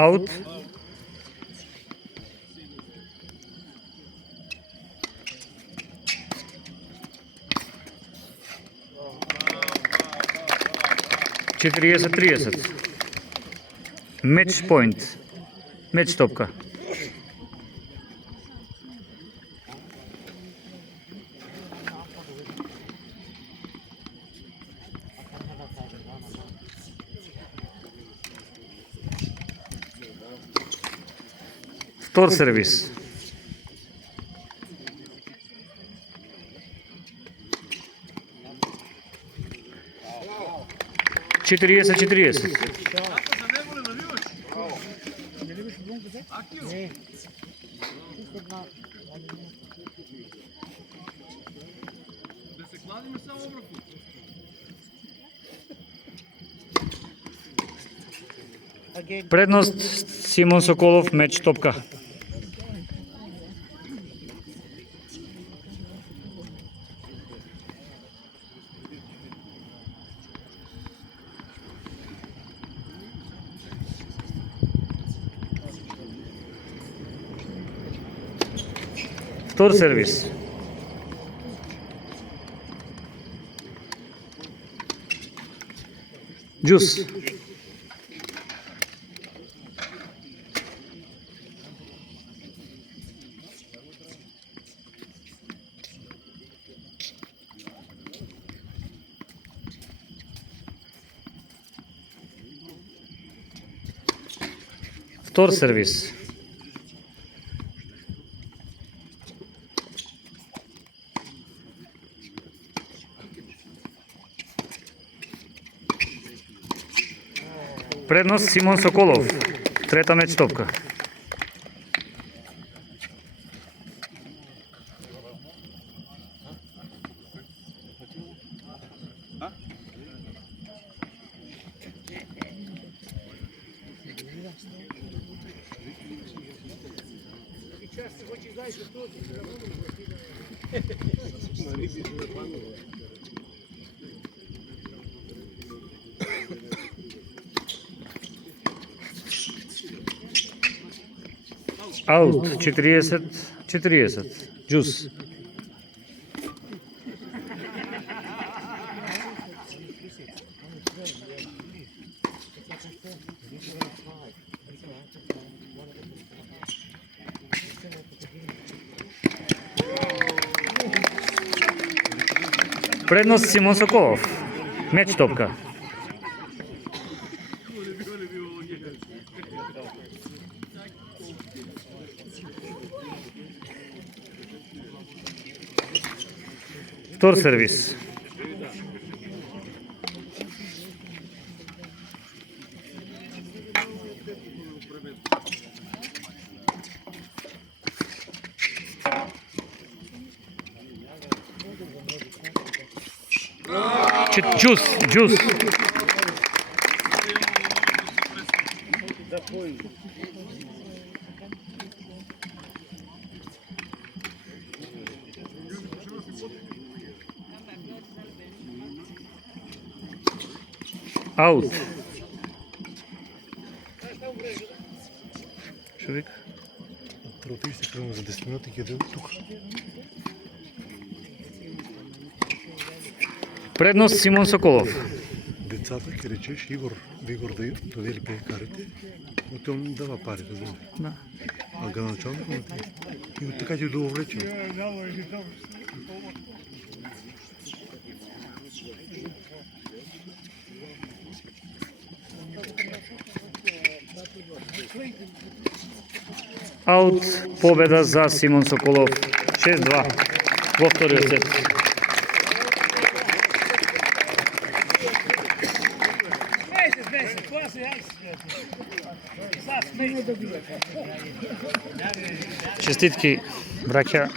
Аут. Четириесет, 30. Меч пойнт. Меч топка. Втор сервис. Четириесет, 40. Предност Симон Соколов, меч топка. Втор сервис. Джус. Втор сервис. Предност Симон Соколов. Трета меч топка. Аут. 40, 40. Джус. Предност Симон Соколов. Меч топка. Втор сервис. Джус, джус. Аут. Човек. Тротих се кръвно за 10 минути къде тук. Предност Симон Соколов. Децата, ке речеш, Игор да додели пекарите, но той му дава парите. Да. А граначалник и така ти довлече. Аут. Победа за Симон Соколов. 6-2 во вториот сет. Честитки, браќа.